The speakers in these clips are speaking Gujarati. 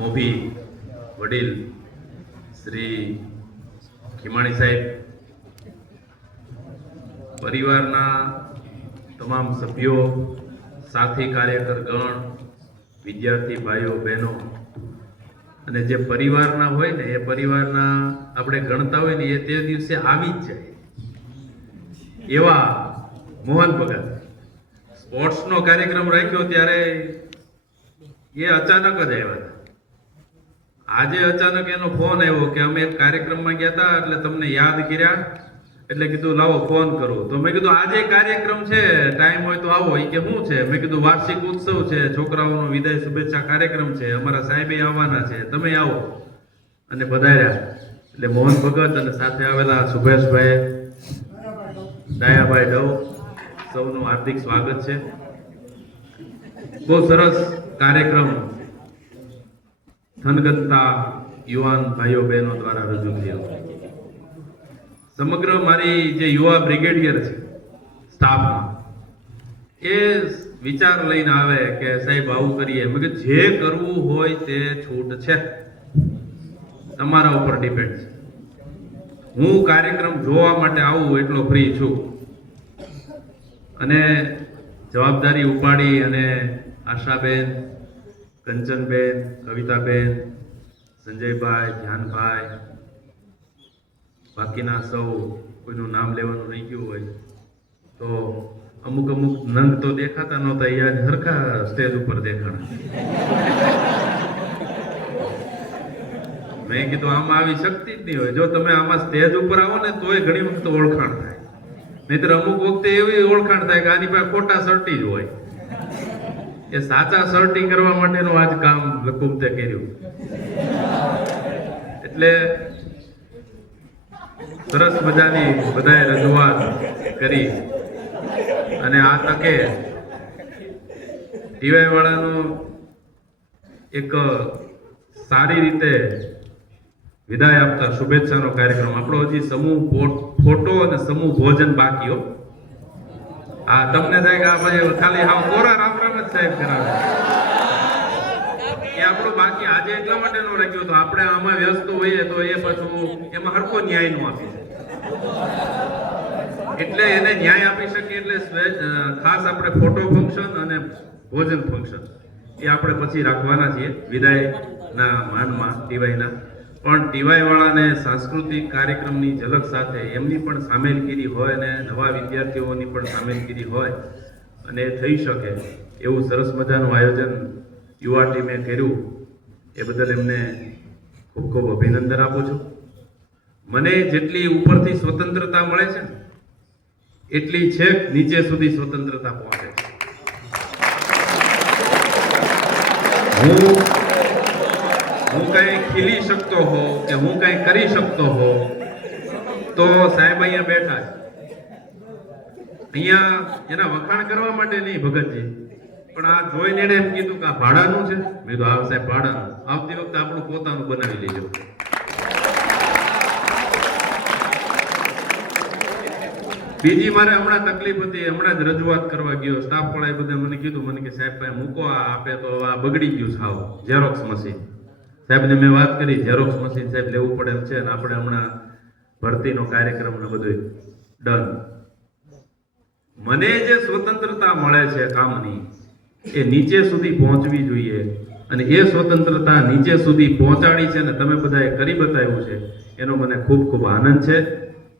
મોભી વડીલ શ્રી ખીમાણી સાહેબ, પરિવારના તમામ સભ્યો, સાથી કાર્યકર ગણ, વિદ્યાર્થી ભાઈઓ બહેનો અને જે પરિવારના હોય ને એ પરિવારના આપણે ગણતા હોય ને એ તે દિવસે આવી જ જાય એવા મોહન ભગત સ્પોર્ટ્સનો કાર્યક્રમ રાખ્યો ત્યારે એ અચાનક જ આવ્યા હતા. આજે અચાનક એનો ફોન આવ્યો કે અમે એક કાર્યક્રમમાં ગયા હતા એટલે તમને યાદ કર્યા, એટલે કીધું લાવો ફોન કરું. તો મેં કીધું આજે કાર્યક્રમ છે, ટાઈમ હોય તો આવો. એ કે શું છે? મેં કીધું વાર્ષિક ઉત્સવ છે, છોકરાઓનો વિદાય શુભેચ્છા કાર્યક્રમ છે, અમારા સાહેબે આવવાના છે, તમે આવો. અને પધાર્યા. એટલે મોહન ભગત અને સાથે આવેલા સુભાષભાઈ, ડાયાભાઈ ડવ, સૌનું હાર્દિક સ્વાગત છે. બહુ સરસ કાર્યક્રમ થનગનતા યુવાન ભાઈઓ બહેનો દ્વારા રજૂ થયો. સમગ્ર મારી જે યુવા બ્રિગેડિયર છે સ્ટાફમાં, એ વિચાર લઈને આવે કે સાહેબ આવું કરીએ. મેં કીધું જે કરવું હોય તે છૂટ છે, તમારા ઉપર ડિપેન્ડ છે. હું કાર્યક્રમ જોવા માટે આવું એટલો ફ્રી છું. અને જવાબદારી ઉપાડી અને આશાબેન, કંચનબેન, કવિતાબેન, સંજયભાઈ, ધ્યાનભાઈ, બાકીના સૌ, કોઈનું નામ લેવાનું નહીં ગયું હોય તો અમુક નંગ તો દેખાતા નહોતા, એ આજ હરખા સ્ટેજ ઉપર દેખાણા. મેં કીધું આમાં આવી શક્તિ જ નહીં હોય. જો તમે આમાં સ્ટેજ ઉપર આવો ને તોય ઘણી વખત ઓળખાણ થાય, નહીતર અમુક વખતે એવી ઓળખાણ થાય કે આની પાસે ખોટા શર્ટી જ હોય. એ સાચા શર્ટી કરવા માટેનું આજ કામ લકુમતે કર્યું. એટલે સરસ મજાની બધાએ રજૂઆત કરી અને આ તકે ટીવાય વાળાનો એક સારી રીતે વિદાય આપતા શુભેચ્છાનો કાર્યક્રમ આપણો હજી સમૂહ ફોટો અને સમૂહ ભોજન બાકી હો. આ તમને થાય કે આ ભાઈ ખાલી હા કોરા રામ રામ જ સાહેબ કરાવે, એ આપણું બાકી આજે એટલા માટે નો રાખ્યો તો આપણે આમાં વ્યસ્ત હોઈએ તો એ પાછું એમાં હરખો ન્યાય નો આપી શકે. એટલે એને ન્યાય આપી શકીએ એટલે ખાસ આપણે ફોટો ફંક્શન અને ભોજન ફંક્શન એ આપણે પછી રાખવાના છીએ વિદાયના માનમાં ટીવાયના. પણ ટીવાય વાળાને સાંસ્કૃતિક કાર્યક્રમની ઝલક સાથે એમની પણ સામેલગીરી હોય અને નવા વિદ્યાર્થીઓની પણ સામેલગીરી હોય અને થઈ શકે એવું સરસ મજાનું આયોજન યુવા ટીમે કર્યું. એ બદલ એમને ખૂબ ખૂબ અભિનંદન આપું છું. મને જેટલી ઉપરથી સ્વતંત્રતા મળે છે એટલી છેક નીચે સુધી સ્વતંત્રતા પહોંચે છે. હું કઈ ખીલી શકતો હો કે હું કઈ કરી શકતો હો તો સાહેબ અહીંયા બેઠા છે. અહીંયા એના વખાણ કરવા માટે નહીં ભગતજી, પણ આ જોઈને એમ કીધું કે આ ભાડાનું છે. મેં કીધું હા સાહેબ ભાડાનું, આવતી વખતે આપણું પોતાનું બનાવી લેજો. બીજી મારે હમણાં તકલીફ હતી, હમણાં જ રજૂઆત કરવા ગયો, સ્ટાફ વાળાએ બધા મને કીધું, મને કે સાહેબ ભાઈ મૂકો આ આપે તો આ બગડી ગયું સાવ ઝેરોક્સ મશીન. સાહેબને મેં વાત કરી, ઝેરોક્સ મશીન સાહેબ લેવું પડે એમ છે ને આપણે હમણાં ભરતીનો કાર્યક્રમ ને બધું ડન. મને જે સ્વતંત્રતા મળે છે કામની એ નીચે સુધી પહોંચવી જોઈએ અને એ સ્વતંત્રતા નીચે સુધી પહોંચાડી છે ને તમે બધાએ કરી બતાવ્યું છે એનો મને ખૂબ ખૂબ આનંદ છે.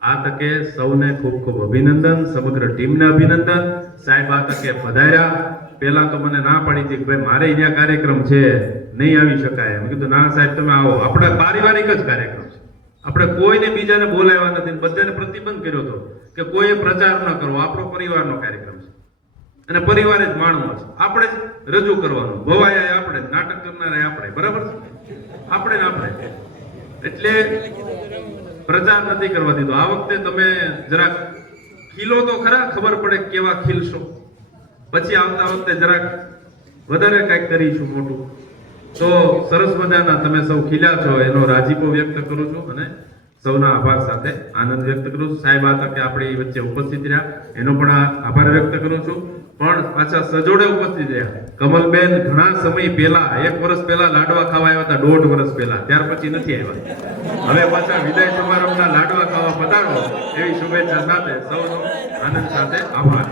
આ તકે સૌને ખૂબ ખૂબ અભિનંદન, સમગ્ર ટીમને અભિનંદન. સાહેબ આ તકે પધાર્યા. પહેલા તો મને ના પાડી હતી કે ભાઈ મારે અહીંયા કાર્યક્રમ છે નહીં આવી શકાય. મેં કીધું ના સાહેબ તમે આવો, આપણે પારિવારિક જ કાર્યક્રમ છે, આપણે કોઈને બીજાને બોલાવ્યા નથી, બધાને પ્રતિબંધ કર્યો હતો કે કોઈએ પ્રચાર ન કરવો, આપણો પરિવારનો કાર્યક્રમ છે અને પરિવારે જ માણવો છે, આપણે જ રજૂ કરવાનું, ભવાયા આપણે જ, નાટક કરનારા આપણે, બરાબર છે, આપણે ને આપણે. એટલે પ્રચાર નથી કરવા દીધો. આ વખતે તમે જરાક ખીલો તો ખરા, ખબર પડે કેવા ખીલશો, પછી આવતા વખતે જરાક વધારે કંઈક કરીશું મોટું. તો સરસ મજાના તમે સૌ ખીલ્યા છો એનો રાજીપો વ્યક્ત કરું છું અને સૌના આભાર સાથે આનંદ વ્યક્ત કરું છું. સાહેબ આ તકે આપણી વચ્ચે ઉપસ્થિત રહ્યા એનો પણ આભાર વ્યક્ત કરું છું. પણ પાછા સજોડે ઉપસ્થિત રહ્યા. કમલબેન ઘણા સમય પહેલા 1 વર્ષ પહેલા લાડવા ખાવા આવ્યા હતા, 1.5 વર્ષ પહેલા, ત્યાર પછી નથી આવ્યા. હવે પાછા વિદાય સમારંભના લાડવા ખાવા પધારો એવી શુભેચ્છા સાથે સૌનો આનંદ સાથે આભાર.